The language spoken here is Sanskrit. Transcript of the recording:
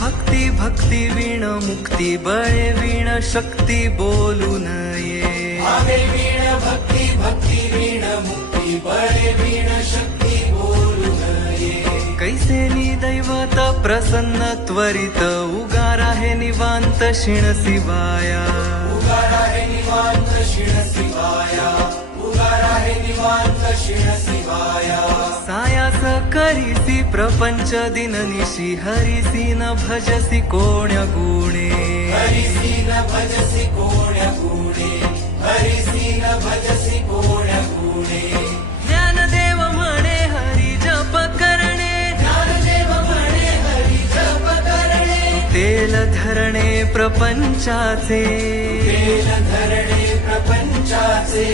भक्ती भक्ति वीण मुक्ति बळे वीण शक्ती बोलू नये वीण भक्ती भक्ती वीण मुक्ति बळे वीण शक्ती बोलू नये कैसे नि दैवत प्रसन्न त्वरित उगारा आहे निवांत शिण शिवाया। उगार आहे निवांत शिण शिवाया उगार आहे निवांत शिण शिवाया। करीसी प्रपंच दिननिशी हरिसी न भजसी कोण्या गुणे हरिसी न भजसी हरिसी न ज्ञानदेव हरी जप करणे। ज्ञानदेव म्हणे हरी जप करणे। तेल धरणे प्रपंचाचे तुटेल धरणे प्रपंचाचे